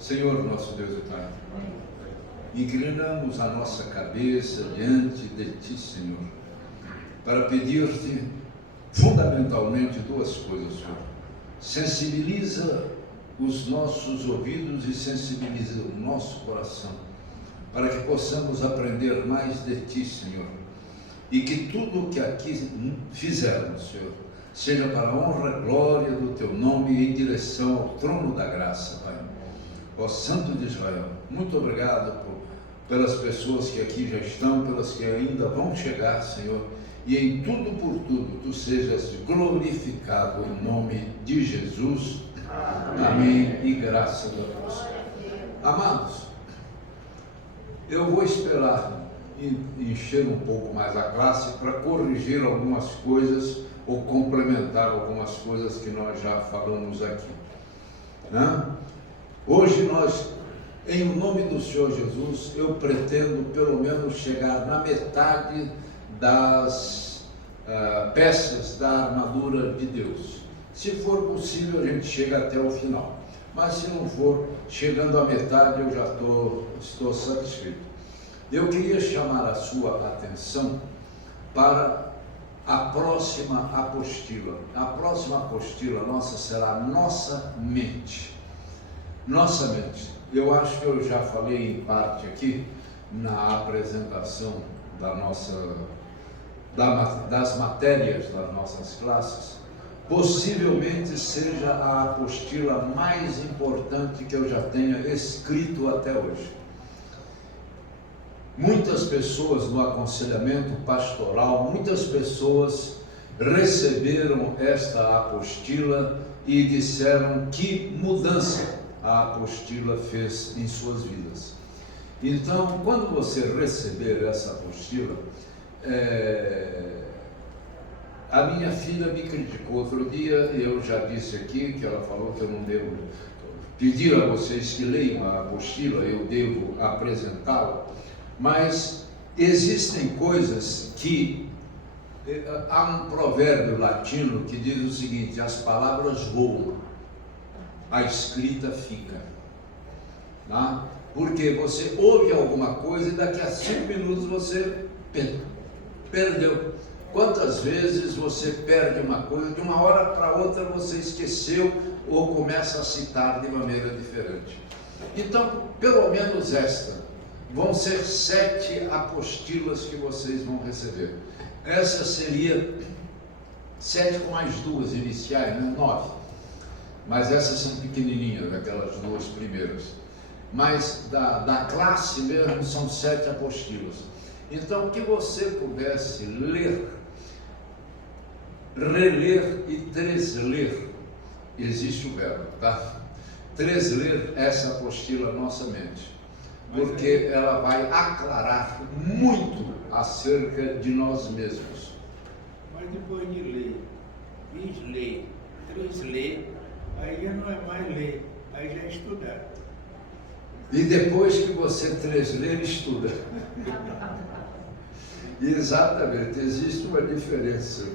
Senhor nosso Deus e Pai, inclinamos a nossa cabeça diante de Ti, Senhor, para pedir-te fundamentalmente duas coisas, Senhor. Sensibiliza os nossos ouvidos e sensibiliza o nosso coração, para que possamos aprender mais de Ti, Senhor, e que tudo o que aqui fizermos, Senhor, seja para a honra e glória do Teu nome e em direção ao trono da graça, Pai. Ó Santo de Israel, muito obrigado pelas pessoas que aqui já estão, pelas que ainda vão chegar, Senhor, e em tudo por tudo, Tu sejas glorificado em nome de Jesus. Amém e graças a Deus. Amados, eu vou esperar encher um pouco mais a classe para corrigir algumas coisas ou complementar algumas coisas que nós já falamos aqui, né? Hoje nós, em nome do Senhor Jesus, eu pretendo pelo menos chegar na metade das peças da armadura de Deus. Se for possível, a gente chega até o final, mas se não for, chegando à metade eu já estou satisfeito. Eu queria chamar a sua atenção para a próxima apostila. A próxima apostila nossa será nossa mente. Nossa mente. Eu acho que eu já falei em parte aqui na apresentação das matérias das nossas classes. Possivelmente seja a apostila mais importante que eu já tenha escrito até hoje. Muitas pessoas no aconselhamento pastoral, muitas pessoas receberam esta apostila e disseram que mudança a apostila fez em suas vidas. Então, quando você receber essa apostila, a minha filha me criticou outro dia, eu já disse aqui que ela falou que eu não devo pedir a vocês que leiam a apostila, eu devo apresentá-la, mas existem coisas que, há um provérbio latino que diz o seguinte: as palavras voam, a escrita fica, tá? Porque você ouve alguma coisa e daqui a 5 minutos você perdeu. Quantas vezes você perde uma coisa, de uma hora para outra você esqueceu ou começa a citar de maneira diferente? Então, pelo menos vão ser 7 apostilas que vocês vão receber. Essa seria 7 com mais 2 iniciais, né? 9. Mas essas são pequenininhas, aquelas 2 primeiras. Mas da classe mesmo são 7 apostilas. Então, que você pudesse ler, reler e tresler, existe o verbo, tá? Tresler essa apostila na nossa mente, porque ela vai aclarar muito acerca de nós mesmos. Mas depois de ler, ler, tresler, aí já não é mais ler, aí já é estudar. E depois que você tresler, estuda. Exatamente, existe uma diferença.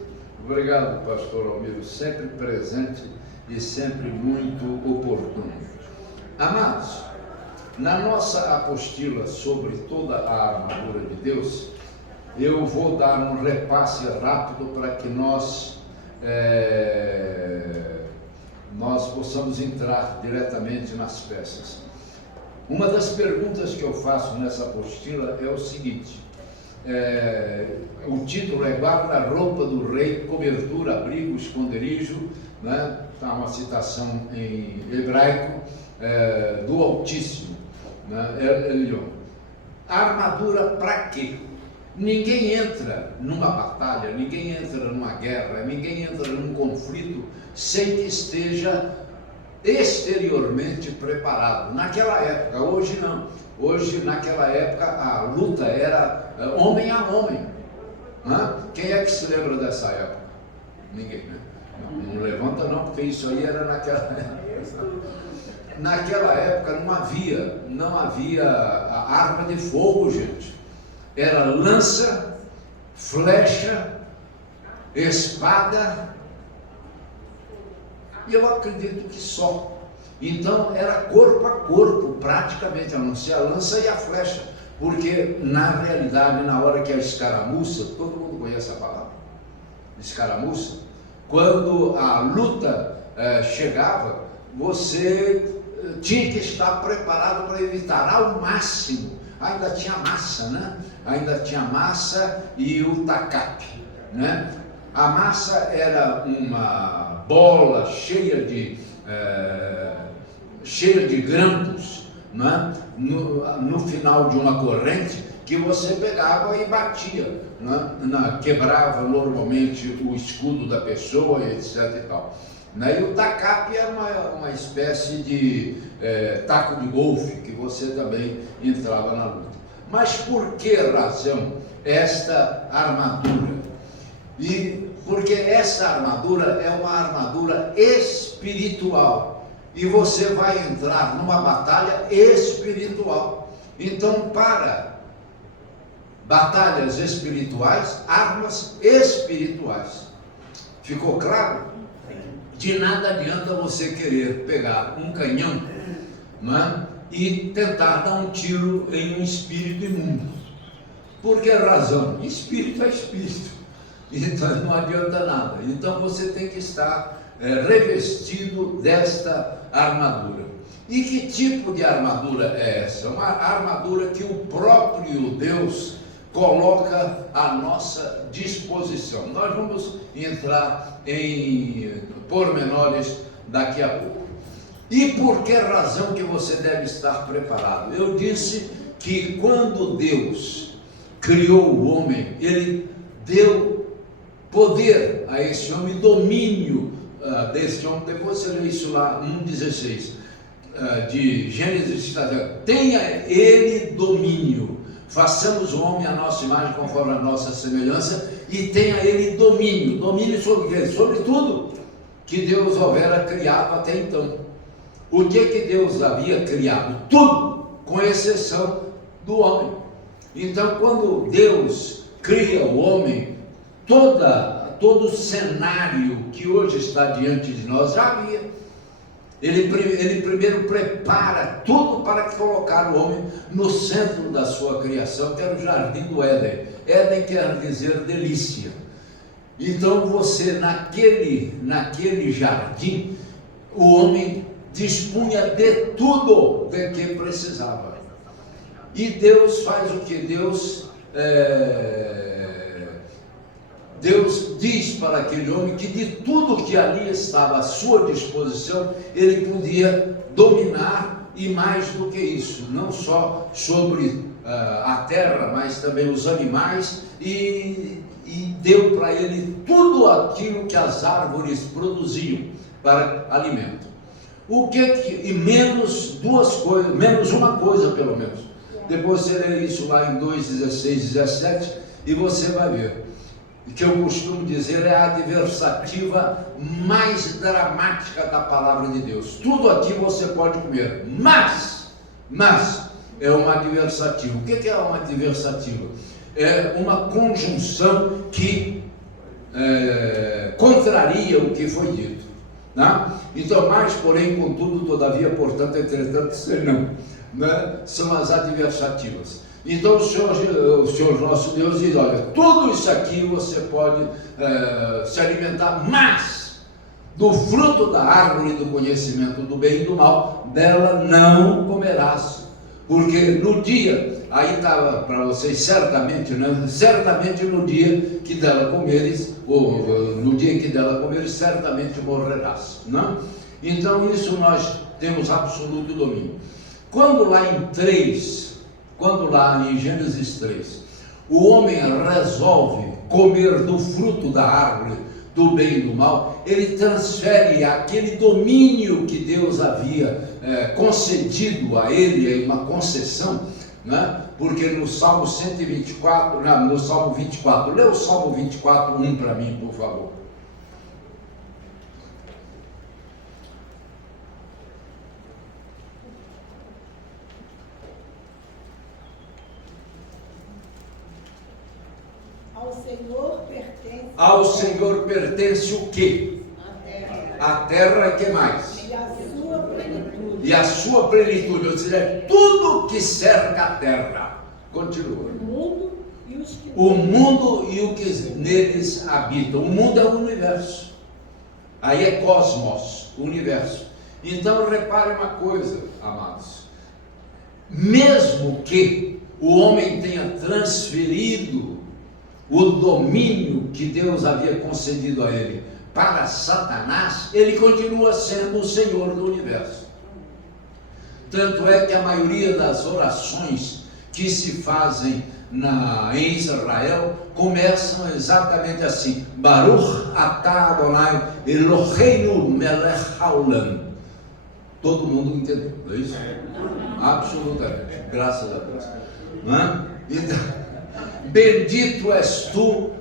Obrigado, pastor Almiro, sempre presente e sempre muito oportuno. Amados, na nossa apostila sobre toda a armadura de Deus, eu vou dar um repasse rápido para que nós possamos entrar diretamente nas peças. Uma das perguntas que eu faço nessa apostila é o seguinte: o título é Guarda-roupa do Rei, cobertura, abrigo, esconderijo, né? Está uma citação em hebraico do Altíssimo, né? A armadura para quê? Ninguém entra numa batalha, ninguém entra numa guerra, ninguém entra num conflito sem que esteja exteriormente preparado. Naquela época, hoje não. Hoje, naquela época, a luta era homem a homem. Quem é que se lembra dessa época? Ninguém, né? Não levanta não, porque isso aí era naquela época. Naquela época não havia a arma de fogo, gente. Era lança, flecha, espada, e eu acredito que só. Então era corpo a corpo, praticamente, a não ser a lança e a flecha, porque na realidade, na hora que a escaramuça, todo mundo conhece a palavra, escaramuça, quando a luta chegava, você tinha que estar preparado para evitar ao máximo. Ainda tinha massa, né? Ainda tinha massa e o tacape, né? A massa era uma bola cheia de grampos, né? No final de uma corrente, que você pegava e batia, né? Quebrava normalmente o escudo da pessoa, etc. e tal. Né? E o tacape é uma espécie de taco de golfe, que você também entrava na luta. Mas por que razão esta armadura? E porque essa armadura é uma armadura espiritual, e você vai entrar numa batalha espiritual. Então, para batalhas espirituais, armas espirituais. Ficou claro? De nada adianta você querer pegar um canhão, né, e tentar dar um tiro em um espírito imundo. Por que razão? Espírito é espírito, então não adianta nada. Então você tem que estar revestido desta armadura. E que tipo de armadura é essa? Uma armadura que o próprio Deus coloca à nossa disposição. Nós vamos entrar em pormenores daqui a pouco. E por que razão que você deve estar preparado? Eu disse que quando Deus criou o homem, Ele deu poder a esse homem, domínio desse homem. Depois você lê isso lá, 1,16 de Gênesis, está dizendo: tenha ele domínio, façamos o homem à nossa imagem, conforme a nossa semelhança, e tenha ele domínio. Domínio sobre o quê? Sobre tudo que Deus houvera criado até então. O que Deus havia criado? Tudo, com exceção do homem. Então, quando Deus cria o homem, todo o cenário que hoje está diante de nós já havia. Ele primeiro prepara tudo para colocar o homem no centro da sua criação, que era o jardim do Éden. Éden quer dizer delícia. Então você, naquele jardim, o homem dispunha de tudo de que precisava. E Deus faz o que? Deus diz para aquele homem que de tudo que ali estava à sua disposição, ele podia dominar, e mais do que isso, não só sobre a terra, mas também os animais, e deu para ele tudo aquilo que as árvores produziam para alimento. E menos duas coisas, menos uma coisa pelo menos. Depois você lê isso lá em 2,16, 17, e você vai ver. Que eu costumo dizer é a adversativa mais dramática da palavra de Deus. Tudo aqui você pode comer, mas é uma adversativa. O que é uma adversativa? É uma conjunção que contraria o que foi dito, né? Então, mais, porém, contudo, todavia, portanto, entretanto, senão, né? São as adversativas. Então o Senhor nosso Deus diz: olha, tudo isso aqui você pode se alimentar, mas do fruto da árvore do conhecimento do bem e do mal, dela não comerás, porque no dia, aí estava para vocês, certamente no dia que dela comeres, ou no dia que dela comeres, certamente morrerás, não? Então isso nós temos absoluto domínio. Quando lá em Gênesis 3, o homem resolve comer do fruto da árvore do bem e do mal, ele transfere aquele domínio que Deus havia concedido a ele, em uma concessão, né? Porque no Salmo 124, no Salmo 24, lê o Salmo 24, 1 para mim, por favor. Ao Senhor pertence o quê? A terra. A terra e que mais? E a sua plenitude. e a sua plenitude, ou seja, tudo que cerca a terra, continua. O mundo e o que neles habitam. O mundo é o universo. Aí é cosmos, universo. Então repare uma coisa, amados. Mesmo que o homem tenha transferido o domínio que Deus havia concedido a ele para Satanás, ele continua sendo o Senhor do universo. Tanto é que a maioria das orações que se fazem em Israel começam exatamente assim: Baruch atah Adonai Eloheinu melech haolam. Todo mundo entendeu, não é isso? Absolutamente, graças a Deus. Então, bendito és tu,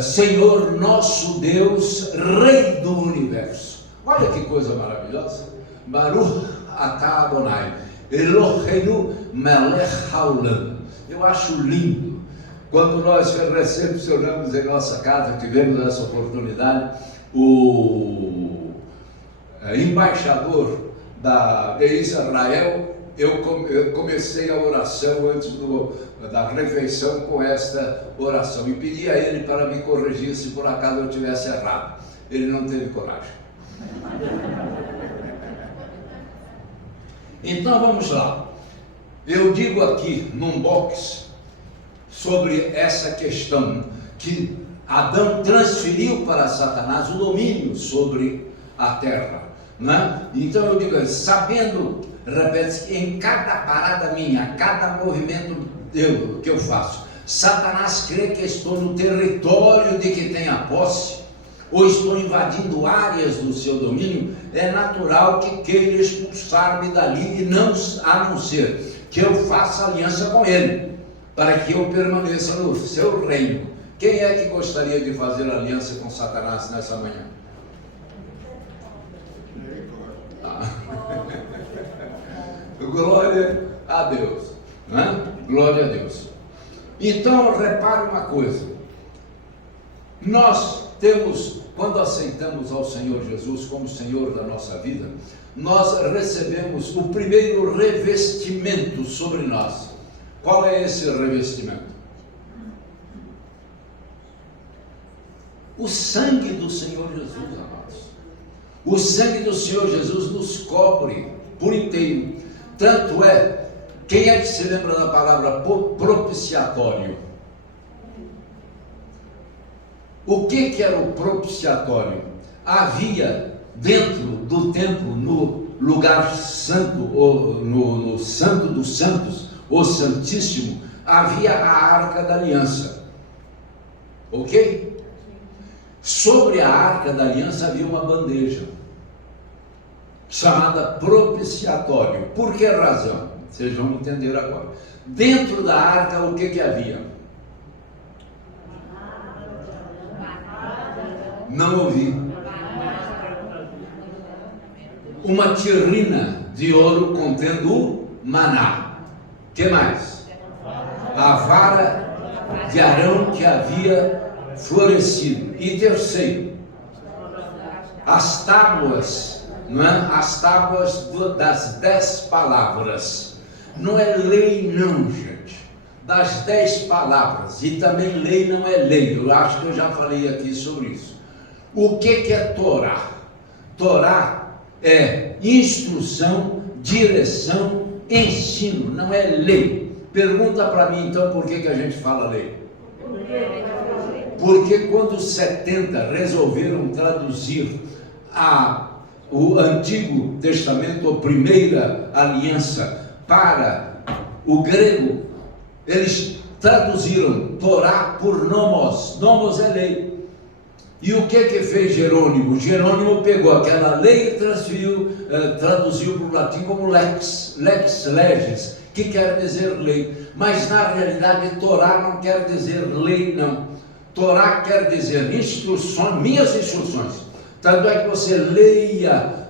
Senhor nosso Deus, Rei do universo. Olha que coisa maravilhosa. Baruch atah Adonai Eloheinu melech haolam. Eu acho lindo quando nós recepcionamos em nossa casa, tivemos essa oportunidade, o embaixador de Israel. Eu comecei a oração antes da refeição com esta oração e pedi a ele para me corrigir se por acaso eu tivesse errado. Ele não teve coragem. Então vamos lá. Eu digo aqui num box sobre essa questão que Adão transferiu para Satanás o domínio sobre a terra, né? Então eu digo, sabendo, repete, em cada parada minha, cada movimento que eu faço, Satanás crê que estou no território de que tem a posse, ou estou invadindo áreas do seu domínio. É natural que queira expulsar-me dali, a não ser que eu faça aliança com ele, para que eu permaneça no seu reino. Quem é que gostaria de fazer aliança com Satanás nessa manhã? Glória a Deus, né? Glória a Deus. Então repare uma coisa, nós temos, quando aceitamos ao Senhor Jesus como Senhor da nossa vida, nós recebemos o primeiro revestimento sobre nós. Qual é esse revestimento? O sangue do Senhor Jesus, amados. O sangue do Senhor Jesus nos cobre por inteiro. Tanto é, quem é que se lembra da palavra propiciatório? O que era o propiciatório? Havia dentro do templo, no lugar santo, ou no santo dos santos, o santíssimo, havia a arca da aliança, ok? Sobre a arca da aliança havia uma bandeja, chamada propiciatório. Por que razão? Vocês vão entender agora. Dentro da arca, o que havia? Não ouvi. Uma tirina de ouro contendo o maná. O que mais? A vara de Arão que havia florescido. E terceiro, as tábuas, não é? As tábuas das 10 palavras. Não é lei não, gente. Das 10 palavras. E também lei não é lei. Eu acho que eu já falei aqui sobre isso. O que é Torá? Torá é instrução, direção, ensino, não é lei. Pergunta para mim então por que a gente fala lei? Porque quando os 70 resolveram traduzir o Antigo Testamento, a primeira aliança, para o grego, eles traduziram Torá por nomos. Nomos é lei. E o que fez Jerônimo? Jerônimo pegou aquela lei e traduziu para o latim como lex legis, que quer dizer lei. Mas na realidade Torá não quer dizer lei, não. Torá quer dizer instruções, minhas instruções. Tanto é que você leia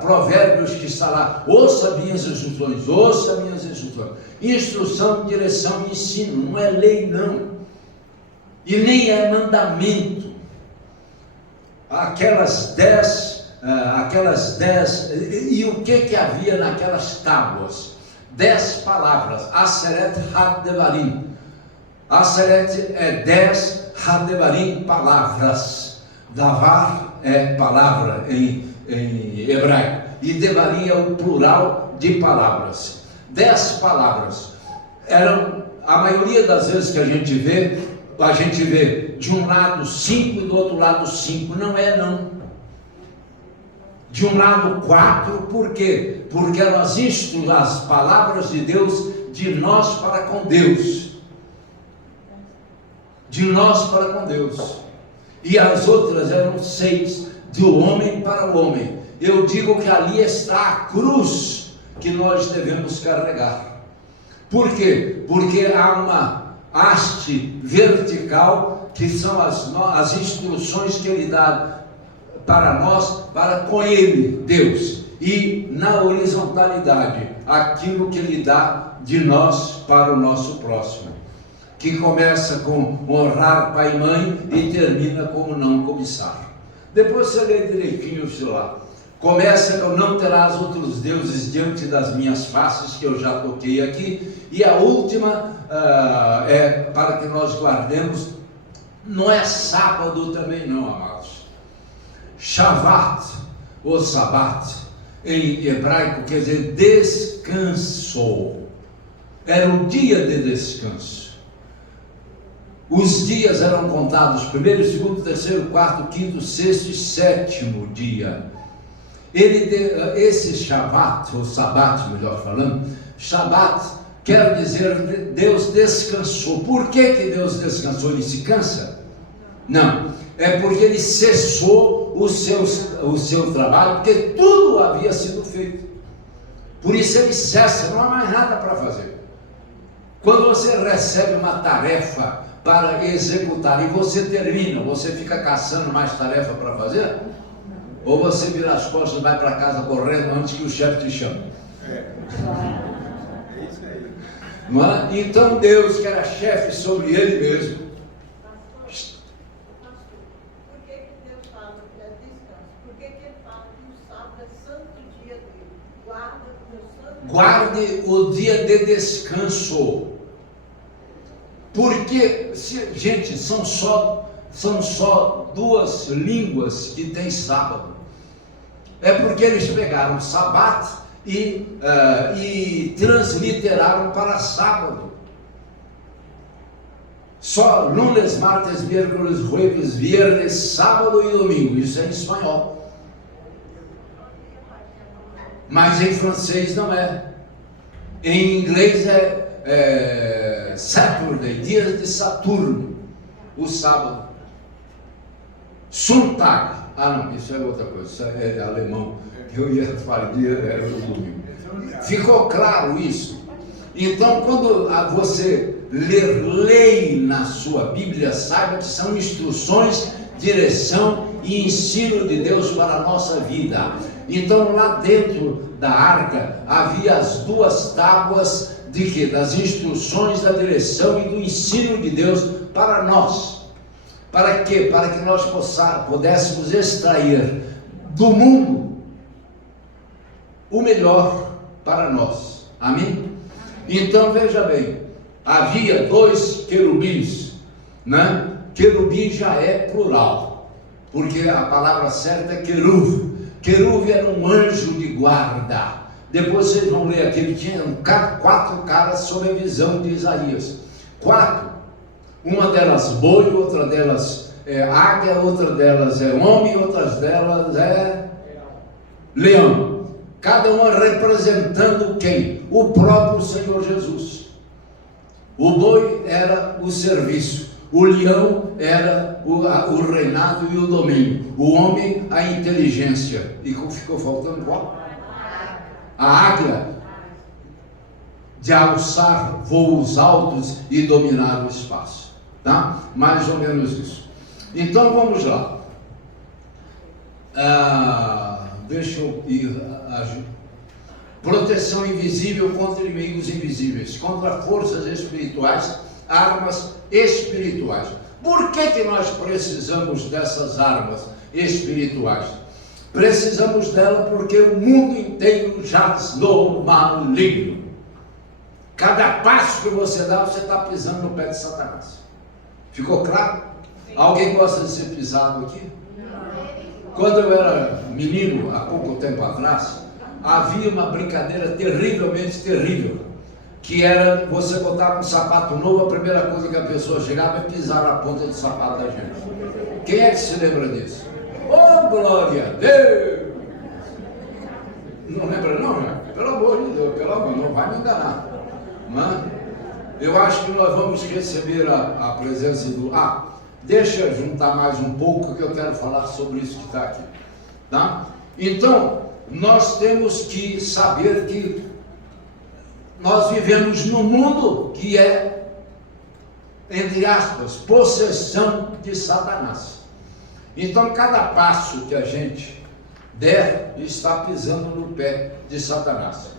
Provérbios que está lá, ouça minhas instruções, ouça minhas instruções. Instrução, direção e ensino, não é lei não. E nem é mandamento. Aquelas 10 aquelas 10, e o que havia naquelas tábuas? 10 palavras, Aseret HaDevarim. Aseret é 10, HaDevarim, palavras. Davar é palavra em hebraico, e Devarim é o plural de palavras. 10 palavras. Eram, a maioria das vezes que a gente vê de um lado 5 e do outro lado 5. Não é, não. De um lado 4, por quê? Porque eram as palavras de Deus de nós para com Deus. De nós para com Deus. E as outras eram 6, do homem para o homem. Eu digo que ali está a cruz que nós devemos carregar. Por quê? Porque há uma haste vertical, que são as instruções que Ele dá para nós, para com Ele, Deus. E na horizontalidade, aquilo que Ele dá de nós para o nosso próximo. Que começa com honrar pai e mãe e termina com não cobiçar. Depois você lê direitinho isso lá. Começa com não terás outros deuses diante das minhas faces, que eu já toquei aqui. E a última é para que nós guardemos. Não é sábado também não, amados. Shavat, ou Sabat, em hebraico quer dizer descanso. Era o dia de descanso. Os dias eram contados: primeiro, segundo, terceiro, quarto, quinto, sexto e sétimo dia. Esse Shabat, ou Sabat, melhor falando, Shabat quer dizer Deus descansou. Por que Deus descansou? Ele se cansa? Não, é porque ele cessou o seu trabalho, porque tudo havia sido feito. Por isso ele cessa, não há mais nada para fazer. Quando você recebe uma tarefa para executar e você termina, você fica caçando mais tarefa para fazer? Ou você vira as costas e vai para casa correndo antes que o chefe te chame? É isso aí. Não é? Então Deus, que era chefe sobre ele mesmo. Por que Deus fala que é descanso? Por que ele fala que o sábado é santo dia dele? Guarde o dia de descanso. Porque, gente, são só 2 línguas que tem sábado. É porque eles pegaram Sabat e transliteraram para sábado. Só lunes, martes, miércoles, jueves, viernes, sábado e domingo. Isso é em espanhol. Mas em francês não é. Em inglês é Saturday, dias de Saturno, o sábado. Sonntag. Não, isso é outra coisa, isso é alemão. Eu ia falar era o domingo. Ficou claro isso? Então, quando você ler lei na sua Bíblia, saiba que são instruções, direção e ensino de Deus para a nossa vida. Então, lá dentro da arca havia as 2 tábuas de quê? Das instruções, da direção e do ensino de Deus para nós. Para quê? Para que nós pudéssemos extrair do mundo o melhor para nós. Amém? Então veja bem, havia 2 querubins, né? Querubim já é plural, porque a palavra certa é querub. Querub era um anjo de guarda. Depois vocês vão ler aqui, ele tinha 4 caras sob a visão de Isaías. 4. Uma delas boi, outra delas é águia, outra delas é homem, outras delas é leão. Cada uma representando quem? O próprio Senhor Jesus. O boi era o serviço, o leão era o reinado e o domínio, o homem a inteligência. E ficou faltando qual? A águia, de alçar voos altos e dominar o espaço. Tá? Mais ou menos isso. Então vamos lá. Deixa eu ir. Proteção invisível contra inimigos invisíveis, contra forças espirituais, armas espirituais. Por que nós precisamos dessas armas espirituais? Precisamos dela porque o mundo inteiro jaz no maligno. Cada passo que você dá, você está pisando no pé de Satanás. Ficou claro? Alguém gosta de ser pisado aqui? Quando eu era menino, há pouco tempo atrás, havia uma brincadeira terrivelmente terrível, que era você botar um sapato novo, a primeira coisa que a pessoa chegava é pisar na ponta do sapato da gente. Quem é que se lembra disso? Oh, glória a Deus! Não lembra não, né? Pelo amor de Deus, pelo amor, não vai me enganar. Não é? Eu acho que nós vamos receber a presença do... deixa eu juntar mais um pouco que eu quero falar sobre isso que está aqui. Tá? Então, nós temos que saber que nós vivemos num mundo que é, entre aspas, possessão de Satanás. Então, cada passo que a gente der, está pisando no pé de Satanás.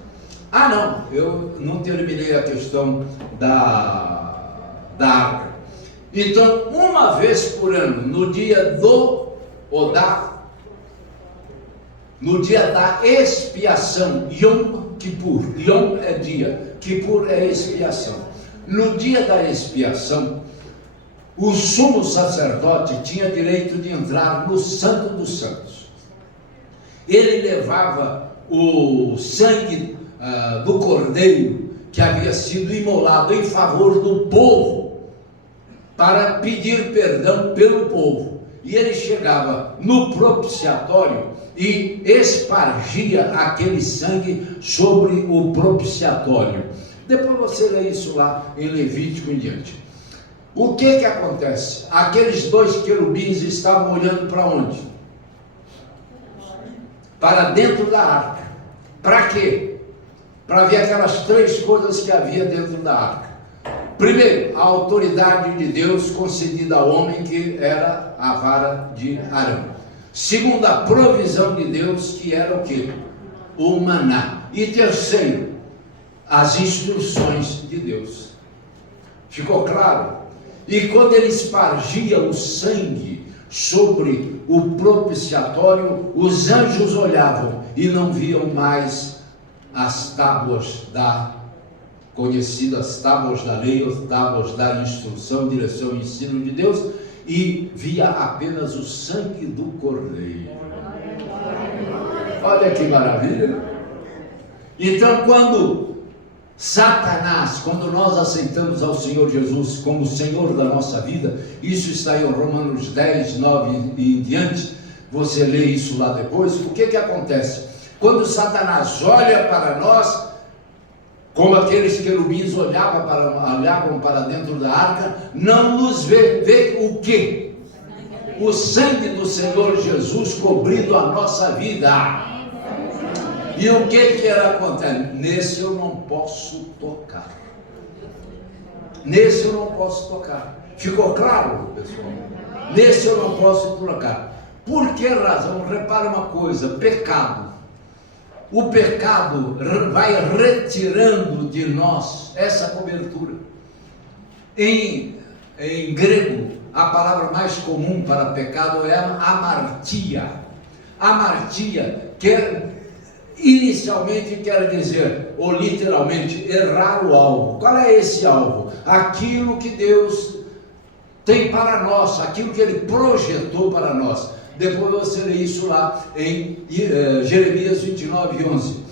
Não, eu não terminei a questão da arca. Então, uma vez por ano, no dia da expiação, Yom Kippur, Yom é dia, Kippur é expiação. No dia da expiação, o sumo sacerdote tinha direito de entrar no Santo dos Santos. Ele levava o sangue do cordeiro que havia sido imolado em favor do povo, para pedir perdão pelo povo. E ele chegava no propiciatório e espargia aquele sangue sobre o propiciatório. Depois você lê isso lá em Levítico em diante. O que acontece? Aqueles dois querubins estavam olhando para onde? Para dentro da arca. Para quê? Para ver aquelas três coisas que havia dentro da arca. Primeiro, a autoridade de Deus concedida ao homem, que era a vara de Arão. Segundo, a provisão de Deus, que era o quê? O maná. E terceiro, as instruções de Deus. Ficou claro? E quando ele espargia o sangue sobre o propiciatório, os anjos olhavam e não viam mais as tábuas conhecidas tábuas da lei, ou tábuas da instrução, direção e ensino de Deus, e via apenas o sangue do cordeiro. Olha que maravilha! Então, quando nós aceitamos ao Senhor Jesus como Senhor da nossa vida, isso está em Romanos 10, 9 e em diante, você lê isso lá depois. O que acontece? Quando Satanás olha para nós, como aqueles querubins olhavam para dentro da arca, não nos vê o quê? O sangue do Senhor Jesus cobrindo a nossa vida. E o que acontece? Nesse eu não posso tocar. Nesse eu não posso tocar. Ficou claro, pessoal? Nesse eu não posso tocar. Por que razão? Repara uma coisa: pecado. O pecado vai retirando de nós essa cobertura. Em grego, a palavra mais comum para pecado é amartia. Amartia inicialmente quer dizer, ou literalmente, errar o alvo. Qual é esse alvo? Aquilo que Deus tem para nós, aquilo que Ele projetou para nós. Depois você lê isso lá em Jeremias 29, 11.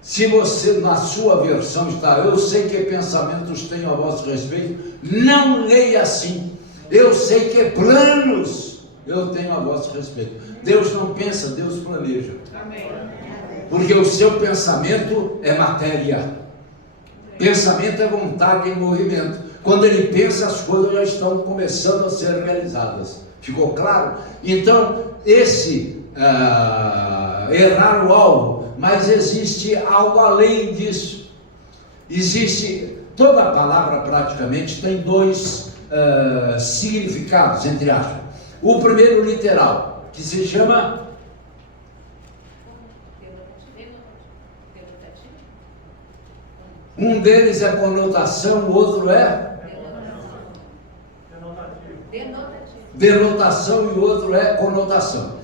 Se você, na sua versão, está: eu sei que pensamentos tenho a vosso respeito, não leia assim. Eu sei que planos eu tenho a vosso respeito. Deus não pensa, Deus planeja. Amém. Porque o seu pensamento é matéria. Pensamento é vontade em movimento. Quando ele pensa, as coisas já estão começando a ser realizadas. Ficou claro? Então, esse errar o alvo, mas existe algo além disso. Existe, toda a palavra praticamente tem dois significados, entre aspas. O primeiro literal, que se chama um deles é conotação, o outro é denotação e o outro é conotação.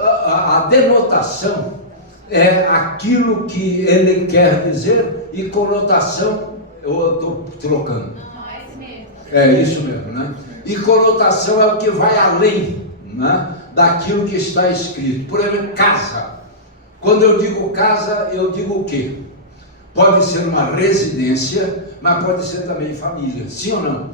a denotação é aquilo que ele quer dizer, e conotação, eu estou trocando. Não, é esse mesmo. É isso mesmo, né? E conotação é o que vai além, né, daquilo que está escrito. Por exemplo, casa. Quando eu digo casa, eu digo o quê? Pode ser uma residência, mas pode ser também família. Sim ou não?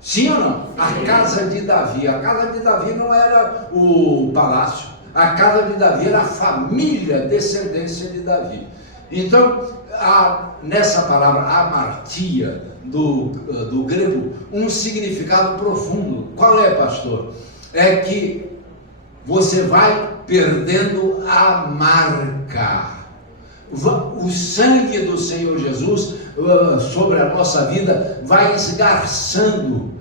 Sim ou não? A casa de Davi. A casa de Davi não era o palácio. A casa de Davi era a família, descendência de Davi. Então, nessa palavra amartia do grego, um significado profundo. Qual é, pastor? É que você vai perdendo a marca. O sangue do Senhor Jesus sobre a nossa vida vai esgarçando.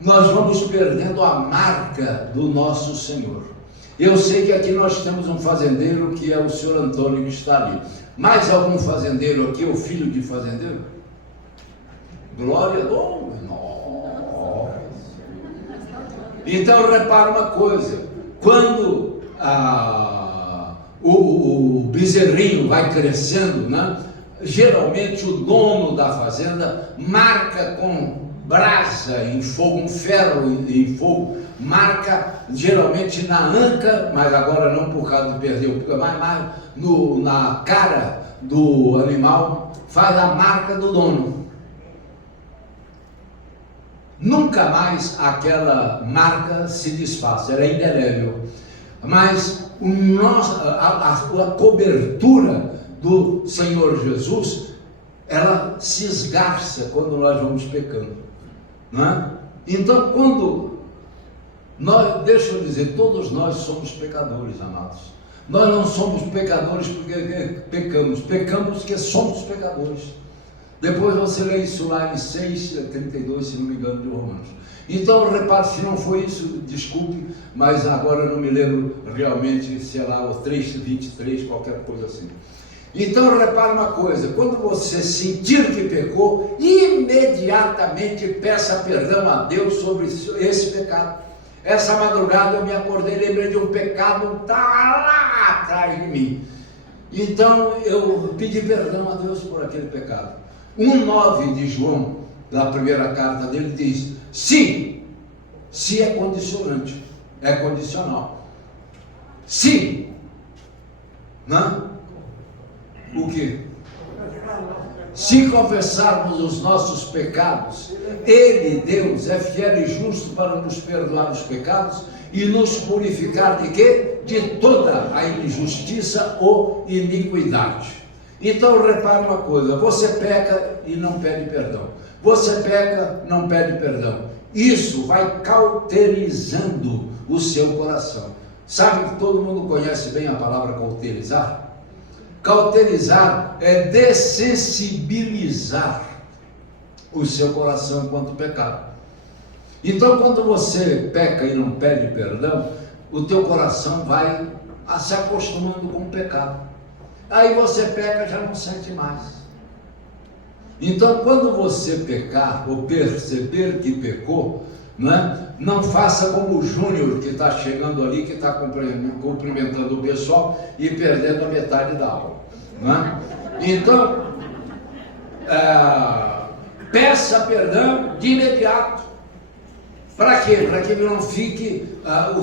Nós vamos perdendo a marca do nosso Senhor. Eu sei que aqui nós temos um fazendeiro que é o senhor Antônio, que está ali. Mais algum fazendeiro aqui, ou filho de fazendeiro? Glória a Deus. Então repara uma coisa, quando o bezerrinho vai crescendo, né, geralmente o dono da fazenda marca com brasa em fogo, um ferro em fogo, marca geralmente na anca, mas agora não por causa de perder o pico, mas na cara do animal, faz a marca do dono. Nunca mais aquela marca se desfaz, ela é indelével. Mas a cobertura do Senhor Jesus, ela se esgarça quando nós vamos pecando, não é? Então, deixa eu dizer, todos nós somos pecadores, amados. Nós não somos pecadores porque pecamos porque somos pecadores. Depois você lê isso lá em 6:32, se não me engano, de Romanos. Então, repare, se não foi isso, desculpe, mas agora eu não me lembro realmente, sei lá, o 3:23, qualquer coisa assim. Então, repare uma coisa, quando você sentir que pecou, imediatamente peça perdão a Deus sobre esse pecado. Essa madrugada eu me acordei, lembrei de um pecado, está lá atrás de mim. Então, eu pedi perdão a Deus por aquele pecado. 1:9 de João, da primeira carta dele, diz: se é condicionante, é condicional. Se, não? O que? Se confessarmos os nossos pecados, Ele, Deus, é fiel e justo para nos perdoar os pecados e nos purificar de quê? De toda a injustiça ou iniquidade. Então, repare uma coisa, você peca e não pede perdão. Você peca, não pede perdão. Isso vai cauterizando o seu coração. Sabe que todo mundo conhece bem a palavra cauterizar? Cauterizar é dessensibilizar o seu coração quanto ao pecado. Então, quando você peca e não pede perdão, o teu coração vai se acostumando com o pecado. Aí você peca e já não sente mais. Então, quando você pecar ou perceber que pecou, não faça como o Júnior que está chegando ali, que está cumprimentando o pessoal e perdendo a metade da aula. Então, peça perdão de imediato. Para quê? Para que não fique a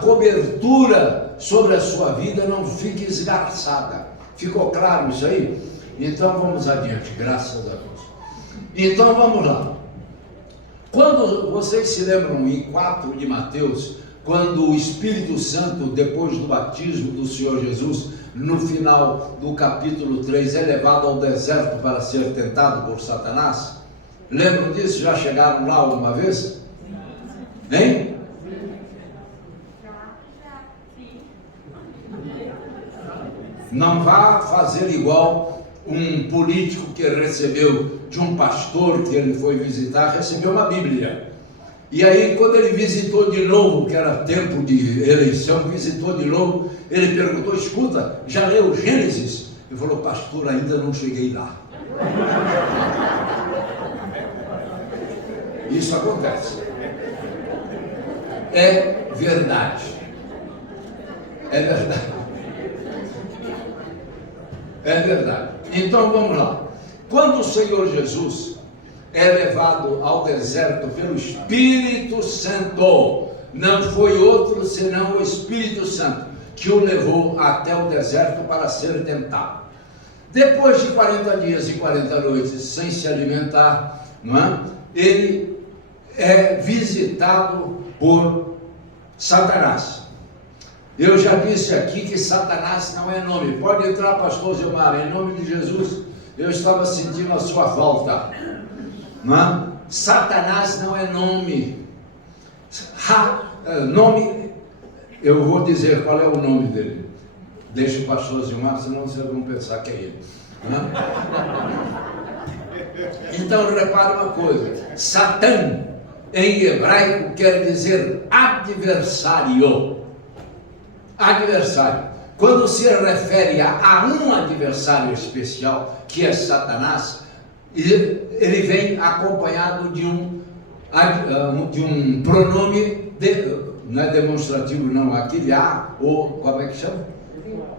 cobertura sobre a sua vida não fique esgarçada. Ficou claro isso aí? Então vamos adiante, graças a Deus. Então vamos lá. Quando vocês se lembram em 4 de Mateus, quando o Espírito Santo, depois do batismo do Senhor Jesus, no final do capítulo 3, é levado ao deserto para ser tentado por Satanás? Lembram disso? Já chegaram lá alguma vez? Hein? Não vá fazer igual um político que recebeu de um pastor que ele foi visitar, recebeu uma Bíblia. E aí, quando ele visitou de novo, que era tempo de eleição, visitou de novo, ele perguntou: escuta, já leu Gênesis? Ele falou: pastor, ainda não cheguei lá. Isso acontece. É verdade. É verdade. É verdade. Então vamos lá. Quando o Senhor Jesus é levado ao deserto pelo Espírito Santo, não foi outro senão o Espírito Santo que o levou até o deserto para ser tentado. Depois de 40 dias e 40 noites sem se alimentar, não é? Ele é visitado por Satanás. Eu já disse aqui que Satanás não é nome. Pode entrar, pastor Gilmar, em nome de Jesus. Eu estava sentindo a sua falta. Não é? Satanás não é nome. Nome, eu vou dizer qual é o nome dele. Deixa o pastor Gilmar, senão vocês vão pensar que é ele. Não é? Então, repare uma coisa. Satã, em hebraico, quer dizer adversário. Adversário. Quando se refere a um adversário especial, que é Satanás, ele vem acompanhado de um pronome, não é demonstrativo não, aquele a, ou como é que chama?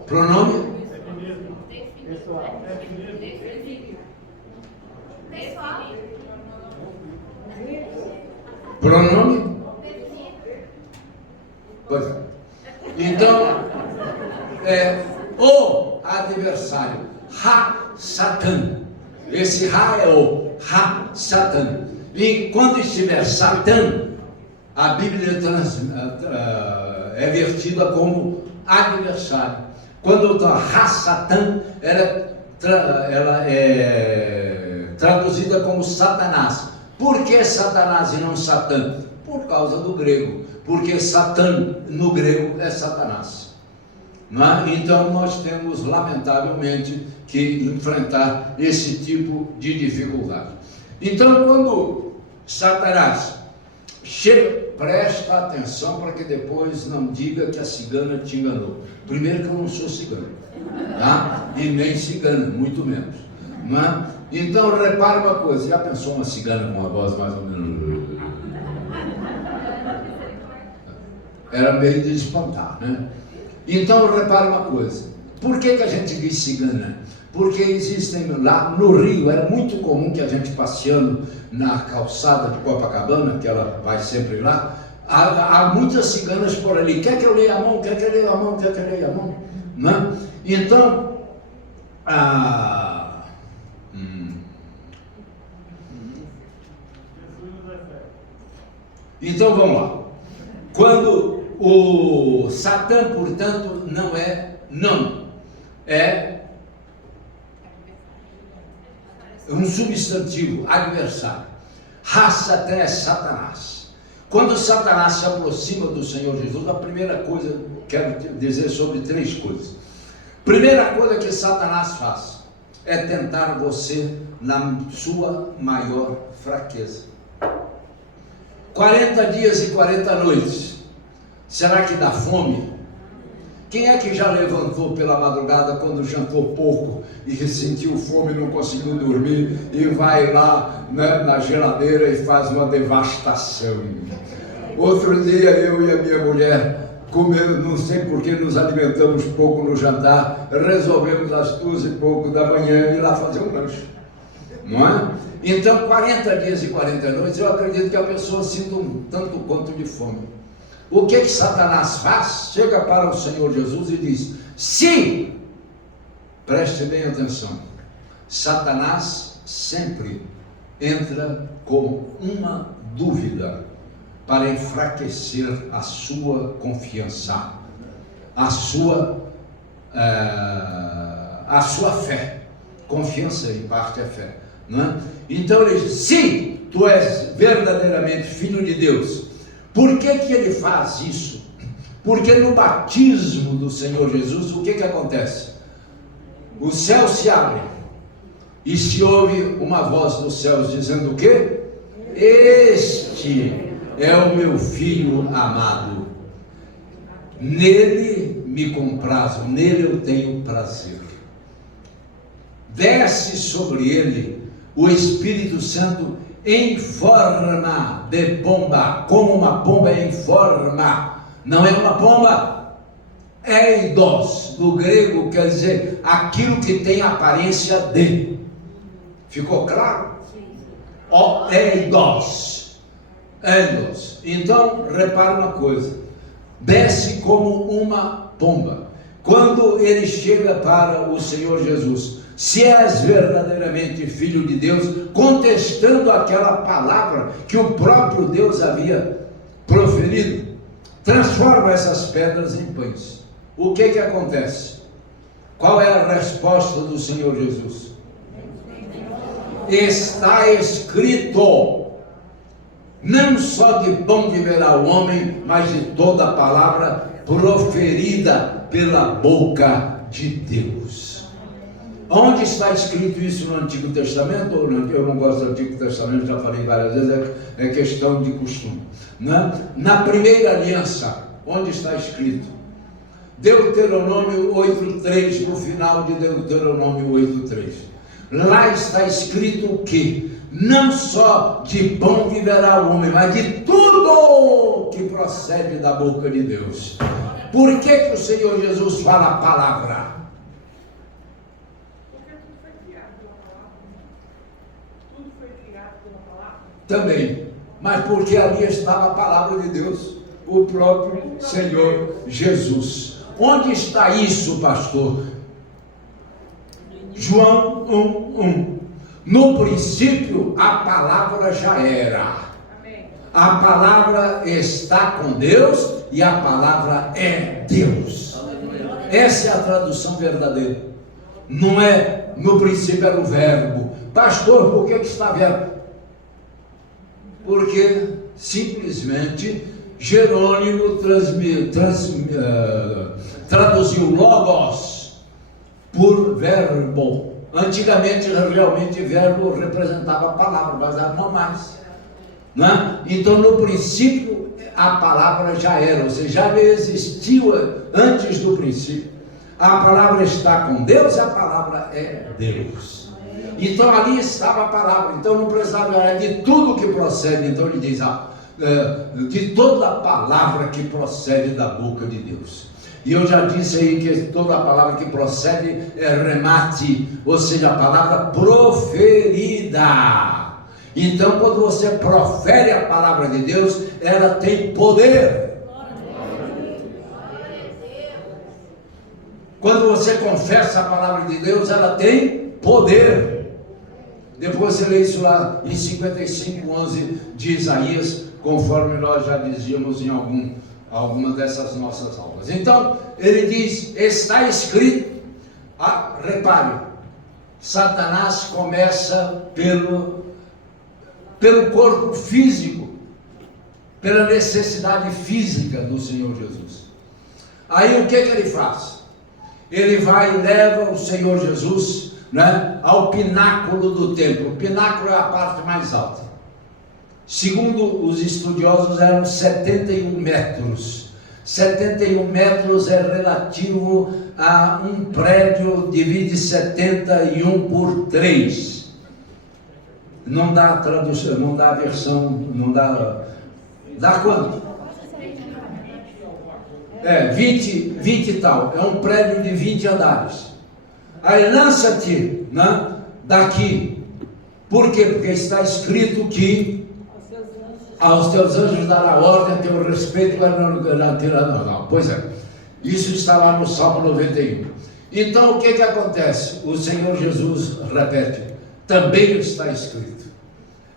Pronome? Pronome? Pois é. Então, o adversário, Ha-Satã. Esse Ha é o Ha-Satã. E quando estiver Satã, a Bíblia é vertida como adversário. Quando está Ha-Satã, ela é traduzida como Satanás. Por que Satanás e não Satã? Por causa do grego. Porque Satã no grego é Satanás. Não é? Então nós temos lamentavelmente que enfrentar esse tipo de dificuldade. Então quando Satanás chega, presta atenção para que depois não diga que a cigana te enganou. Primeiro que eu não sou cigano, tá? E nem cigana, muito menos. Não é? Então repare uma coisa, já pensou uma cigana com uma voz mais ou menos... Era meio de espantar, né? Então repare uma coisa, por que a gente diz cigana? Porque existem lá no Rio, era muito comum que a gente passeando na calçada de Copacabana, que ela vai sempre lá, há muitas ciganas por ali, quer que eu leia a mão, quer que eu leia a mão, quer que eu leia a mão, né? Então, então vamos lá. Quando o Satã, portanto, não é nome, é um substantivo, adversário. Satã é Satanás. Quando Satanás se aproxima do Senhor Jesus, a primeira coisa, quero dizer sobre três coisas. Primeira coisa que Satanás faz é tentar você na sua maior fraqueza. 40 dias e 40 noites. Será que dá fome? Quem é que já levantou pela madrugada quando jantou pouco e sentiu fome e não conseguiu dormir e vai lá, né, na geladeira e faz uma devastação? Outro dia eu e a minha mulher, comendo, não sei porque nos alimentamos pouco no jantar, resolvemos às 2 e pouco da manhã ir lá fazer um lanche, não é? Então 40 dias e 40 noites eu acredito que a pessoa sinta um tanto quanto de fome. O que Satanás faz? Chega para o Senhor Jesus e diz: se, preste bem atenção, Satanás sempre entra com uma dúvida para enfraquecer a sua confiança, a sua fé. Confiança em parte é fé, não é? Então ele diz: se tu és verdadeiramente filho de Deus. Por que ele faz isso? Porque no batismo do Senhor Jesus, o que acontece? O céu se abre e se ouve uma voz dos céus dizendo o quê? Este é o meu filho amado, nele me comprazo, nele eu tenho prazer. Desce sobre ele o Espírito Santo em forma de pomba, como uma pomba em forma, não é uma pomba, Eidos, do grego, quer dizer aquilo que tem aparência de. Ficou claro? Eidos. Eidos. Então, repara uma coisa. Desce como uma pomba. Quando ele chega para o Senhor Jesus, se és verdadeiramente filho de Deus, contestando aquela palavra que o próprio Deus havia proferido, transforma essas pedras em pães. O que acontece? Qual é a resposta do Senhor Jesus? Está escrito: não só de pão viverá o homem, mas de toda a palavra proferida pela boca de Deus. Onde está escrito isso no Antigo Testamento? Eu não gosto do Antigo Testamento, já falei várias vezes, é questão de costume, né? Na primeira aliança, onde está escrito? Deuteronômio 8:3, no final de Deuteronômio 8:3. Lá está escrito que não só de pão viverá o homem, mas de tudo que procede da boca de Deus. Por que o Senhor Jesus fala a palavra? Porque tudo foi criado pela palavra. Tudo foi criado pela palavra. Também, mas porque ali estava a palavra de Deus, o próprio Senhor Jesus. Onde está isso, pastor? João 1:1. No princípio a palavra já era. A palavra está com Deus e a palavra é Deus. Essa é a tradução verdadeira. Não é no princípio era o verbo. Pastor, por que está verbo? Porque simplesmente Jerônimo traduziu logos por verbo. Antigamente realmente verbo representava a palavra, mas não mais, né? Então no princípio a palavra já era, ou seja, já existiu antes do princípio. A palavra está com Deus e a palavra é Deus. Então ali estava a palavra. Então não precisava de tudo que procede. Então ele diz de toda a palavra que procede da boca de Deus. E eu já disse aí que toda a palavra que procede é remate, ou seja, a palavra proferida. Então quando você profere a palavra de Deus, ela tem poder. Quando você confessa a palavra de Deus, ela tem poder. Depois você lê isso lá em 55:11 de Isaías, conforme nós já dizíamos em alguma dessas nossas aulas. Então, ele diz, está escrito. Repare, Satanás começa pelo corpo físico, pela necessidade física do Senhor Jesus. Aí o que ele faz? Ele vai e leva o Senhor Jesus, né, ao pináculo do templo. O pináculo é a parte mais alta. Segundo os estudiosos, eram 71 metros. 71 metros é relativo a um prédio, divide 71 por 3. Não dá tradução, não dá versão, não dá. Dá quanto? 20 e tal. É um prédio de 20 andares. Aí lança-te, né, daqui. Por quê? Porque está escrito que aos teus anjos dará ordem a teu respeito. Não. Pois é, isso está lá no Salmo 91. Então o que acontece? O Senhor Jesus repete, também está escrito,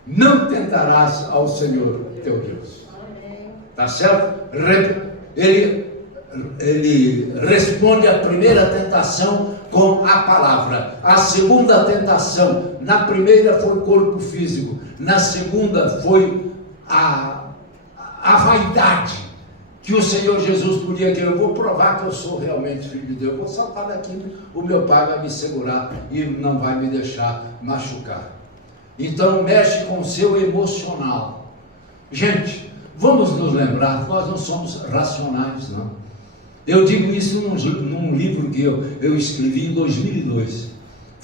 não tentarás ao Senhor teu Deus. Tá certo? Ele responde a primeira tentação com a palavra. A segunda tentação, na primeira foi o corpo físico, na segunda foi a vaidade, que o Senhor Jesus podia dizer, eu vou provar que eu sou realmente filho de Deus, eu vou saltar daqui, o meu pai vai me segurar e não vai me deixar machucar. Então mexe com o seu emocional. Gente, vamos nos lembrar, nós não somos racionais, não. Eu digo isso num livro que eu escrevi em 2002,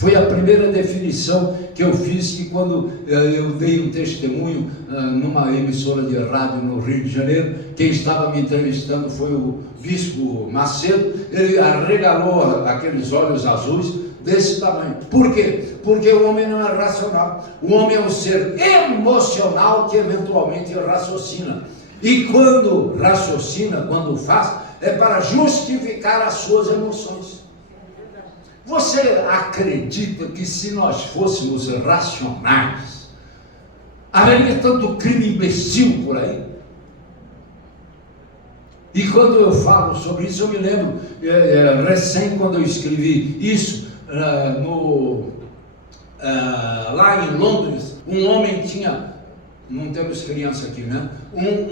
Foi a primeira definição que eu fiz, que quando eu dei um testemunho numa emissora de rádio no Rio de Janeiro, quem estava me entrevistando foi o Bispo Macedo. Ele arregalou aqueles olhos azuis desse tamanho. Por quê? Porque o homem não é racional. O homem é um ser emocional que eventualmente raciocina. E quando raciocina, quando faz, é para justificar as suas emoções. Você acredita que se nós fôssemos racionais, haveria tanto crime imbecil por aí? E quando eu falo sobre isso, eu me lembro, recém quando eu escrevi isso, lá em Londres, um homem tinha, não temos criança aqui, né?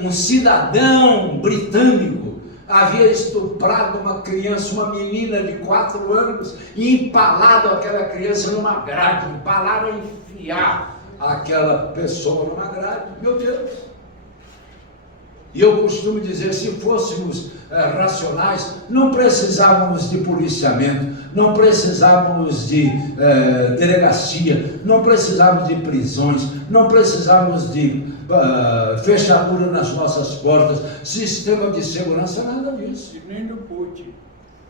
Um cidadão britânico havia estuprado uma criança, uma menina de 4 anos, e empalado aquela criança numa grade, empalaram e enfiar aquela pessoa numa grade. Meu Deus! E eu costumo dizer, se fôssemos racionais, não precisávamos de policiamento, não precisávamos de delegacia, não precisávamos de prisões, não precisávamos de fechadura nas nossas portas, sistema de segurança, nada disso. E nem do Putin.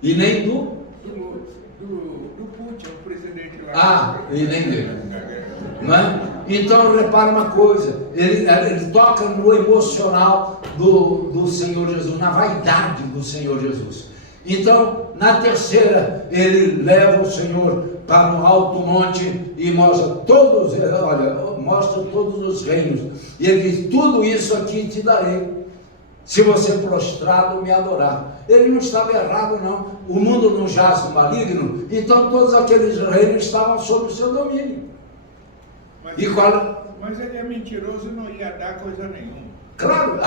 E nem do Putin, o presidente lá. Ah, e nem dele. Não é? Então, repara uma coisa, ele toca no emocional do Senhor Jesus, na vaidade do Senhor Jesus. Então, na terceira, ele leva o Senhor para um alto monte e mostra todos os reinos. E ele diz, tudo isso aqui te darei, se você prostrado me adorar. Ele não estava errado, não. O mundo não jaz no maligno, então todos aqueles reinos estavam sob o seu domínio. Mas ele é mentiroso e não ia dar coisa nenhuma. Claro,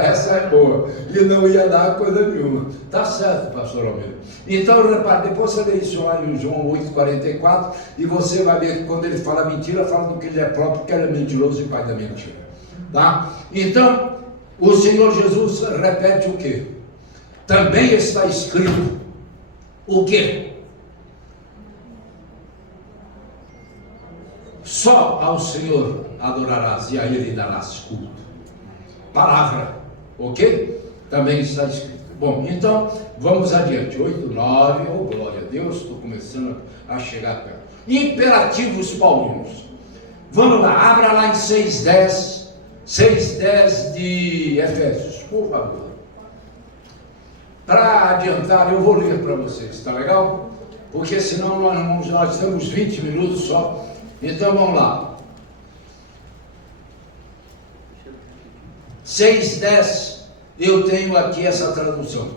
essa é boa. E não ia dar coisa nenhuma. Tá certo, pastor Almeida. Então, repare, depois você lê isso lá em João 8,44, e você vai ver que quando ele fala mentira, fala do que ele é próprio, que ele é mentiroso e pai da mentira. Tá? Então, o Senhor Jesus repete o quê? Também está escrito o quê? Só ao Senhor adorarás e a Ele darás culto. Palavra, ok? Também está escrito. Bom, então, vamos adiante. 8, 9, oh glória a Deus, estou começando a chegar perto. Imperativos paulinos. Vamos lá, abra lá em 6,10 de Efésios, por favor. Para adiantar, eu vou ler para vocês, tá legal? Porque senão nós temos 20 minutos só. Então vamos lá. 6,10, eu tenho aqui essa tradução.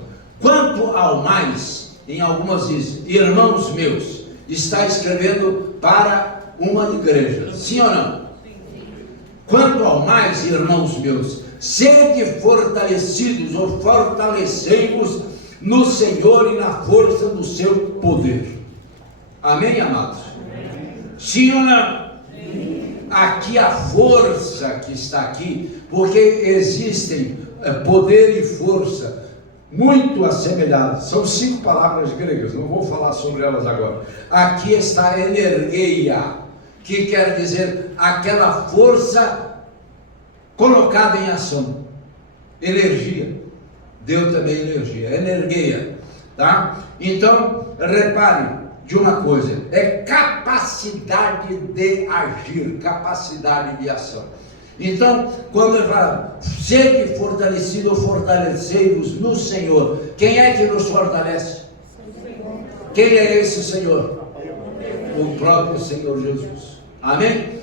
Quanto ao mais, em algumas diz, irmãos meus, está escrevendo para uma igreja, sim ou não? Quanto ao mais, irmãos meus, sede fortalecidos ou fortalecei-vos no Senhor e na força do seu poder. Amém, amados? Sim ou não? Aqui a força que está aqui, porque existem poder e força muito assemelhados, são 5 palavras gregas, não vou falar sobre elas agora. Aqui está energeia, que quer dizer aquela força colocada em ação, energia, deu também energia, energeia, tá? Então, repare de uma coisa, é capacidade de agir, capacidade de ação. Então, quando ele fala, sede fortalecido, fortalecei-vos no Senhor, quem é que nos fortalece? Quem é esse Senhor? O próprio Senhor Jesus. Amém?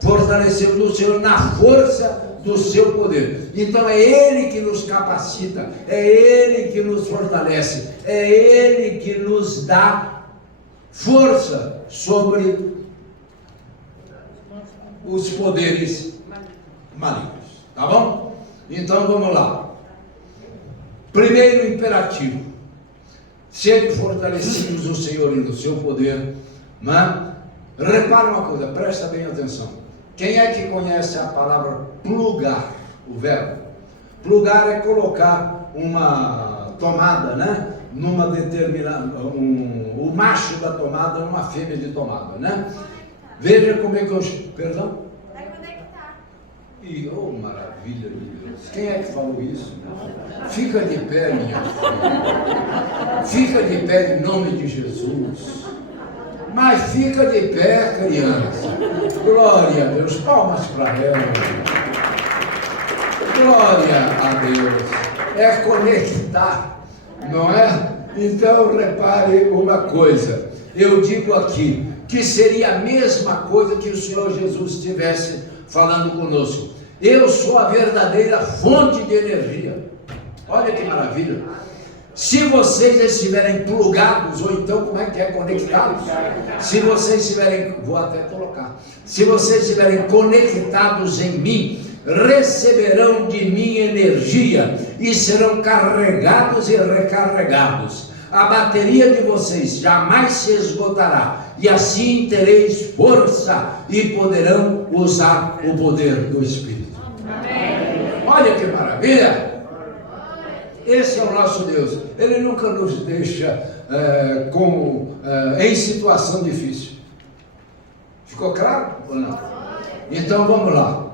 Fortalecemos no Senhor na força do seu poder. Então é Ele que nos capacita, é Ele que nos fortalece, é Ele que nos dá força sobre os poderes malignos. Tá bom? Então vamos lá. Primeiro imperativo: sede fortalecidos no Senhor e no seu poder. Né? Repara uma coisa, presta bem atenção. Quem é que conhece a palavra plugar? O verbo plugar é colocar uma tomada, né? numa determinada, o macho da tomada, uma fêmea de tomada, né? Veja como é que eu, perdão? Vai conectar. E, oh, maravilha de Deus, quem é que falou isso? Fica de pé, minha filha, fica de pé em nome de Jesus, mas fica de pé, criança, glória a Deus, palmas para ela, glória a Deus, é conectar, não é? Então repare uma coisa, eu digo aqui, que seria a mesma coisa que o Senhor Jesus estivesse falando conosco. Eu sou a verdadeira fonte de energia. Olha que maravilha. Se vocês estiverem plugados, ou então como é que é, conectados, se vocês estiverem, vou até colocar, se vocês estiverem conectados em mim, receberão de mim energia e serão carregados e recarregados. A bateria de vocês jamais se esgotará, e assim tereis força e poderão usar o poder do Espírito. Amém. Olha que maravilha! Esse é o nosso Deus. Ele nunca nos deixa em situação difícil. Ficou claro ou não? Então vamos lá.